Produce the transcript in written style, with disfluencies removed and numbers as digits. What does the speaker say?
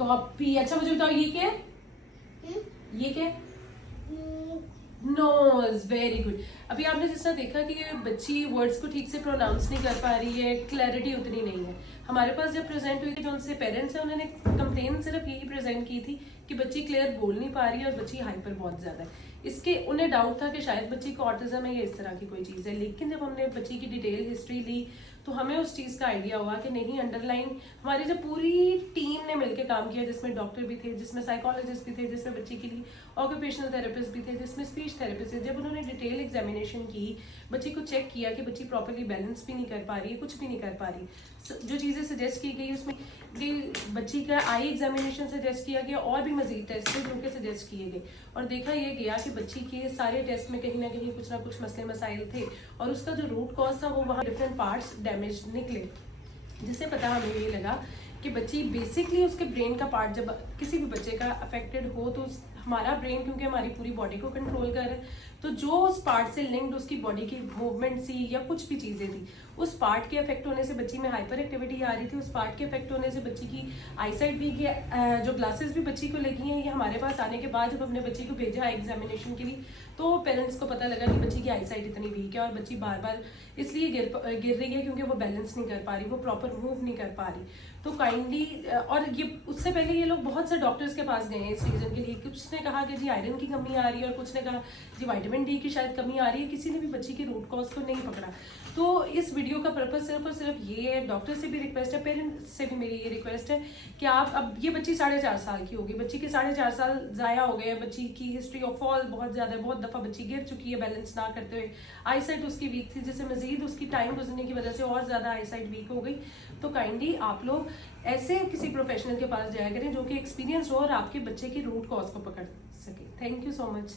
Copy. अच्छा मुझे बताओ ये क्या है? ये क्या है? नोज। Very good. अभी आपने जिस तरह देखा कि बच्ची वर्ड्स को ठीक से प्रोनाउंस नहीं कर पा रही है, क्लैरिटी उतनी नहीं है। हमारे पास जब प्रेजेंट हुई थी जो उनसे पेरेंट्स हैं, उन्होंने कंप्लेन सिर्फ यही प्रेजेंट की थी कि बच्ची क्लियर बोल नहीं पा रही है और बच्ची हाइपर बहुत ज्यादा है। इसके उन्हें डाउट था कि शायद बच्ची को ऑटिज्म है या इस तरह की कोई चीज है। लेकिन जब हमने बच्ची की डिटेल हिस्ट्री ली तो हमें उस चीज का आइडिया हुआ कि नहीं, अंडरलाइन हमारी जब पूरी टीम ने मिलकर काम किया, जिसमें डॉक्टर भी थे, जिसमें साइकोलॉजिस्ट भी थे, जिसमें बच्ची के लिए ऑक्यूपेशनल थेरेपिस्ट भी थे, जिसमें स्पीच थेरेपिस्ट थे, जब उन्होंने डिटेल एग्जामिनेशन की, बच्ची को चेक किया कि बच्ची प्रॉपरली बैलेंस भी नहीं कर पा रही है, कुछ भी नहीं कर पा रही, जो चीजें सजेस्ट की गई उसमें बच्ची का आई एग्जामिनेशन सजेस्ट किया गया और भी मजीद टेस्ट थे जो उनके सजेस्ट किए गए, और देखा यह गया कि बच्ची के सारे टेस्ट में कहीं ना कुछ मसले मसाइल थे और उसका जो रूट कॉज था वो वहाँ डिफरेंट पार्ट्स डैमेज निकले, जिससे पता हमें ये लगा कि बच्ची बेसिकली उसके ब्रेन का पार्ट, जब किसी भी बच्चे का अफेक्टेड हो तो हमारा ब्रेन क्योंकि हमारी पूरी बॉडी को कंट्रोल कर रहा है, तो जो उस पार्ट से लिंक्ड उसकी बॉडी की मूवमेंट सी या कुछ भी चीजें थी, उस पार्ट के अफेक्ट होने से बच्ची में हाइपर एक्टिविटी आ रही थी, उस पार्ट के अफेक्ट होने से बच्ची की आईसाइट वीक है। जो ग्लासेस भी बच्ची को लगी हैं, ये हमारे पास आने के बाद जब हमने बच्ची को भेजा एग्जामिनेशन के लिए तो पेरेंट्स को पता लगा कि बच्ची की आईसाइट इतनी वीक है और बच्ची बार बार इसलिए गिर रही है क्योंकि वो बैलेंस नहीं कर पा रही, वो प्रॉपर मूव नहीं कर पा रही। तो काइंडली, और ये उससे पहले ये लोग बहुत से डॉक्टर्स के पास गए हैं इस रीजन के लिए। कुछ ने कहा कि जी आयरन की कमी आ रही है और कुछ ने कहा जी विटामिन डी की शायद कमी आ रही है, किसी ने भी बच्ची की रूट कॉज को नहीं पकड़ा। तो इस वीडियो का पर्पज सिर्फ और सिर्फ ये है, डॉक्टर से भी रिक्वेस्ट है, पेरेंट्स से भी मेरी ये रिक्वेस्ट है कि आप, अब ये बच्ची 4.5 साल की होगी, बच्ची के 4.5 साल जाया हो गए, बच्ची की हिस्ट्री ऑफ फॉल बहुत ज्यादा है, बहुत दफा बच्ची गिर चुकी है बैलेंस ना करते हुए, आईसाइट उसकी वीक थी, जिससे मजीद उसकी टाइम गुजरने की वजह से और ज्यादा आईसाइट वीक हो गई। तो काइंडली आप लोग ऐसे किसी प्रोफेशनल के पास जाया करें जो कि एक्सपीरियंस हो और आपके बच्चे की रूट कॉज को पकड़ सके। Thank you so much.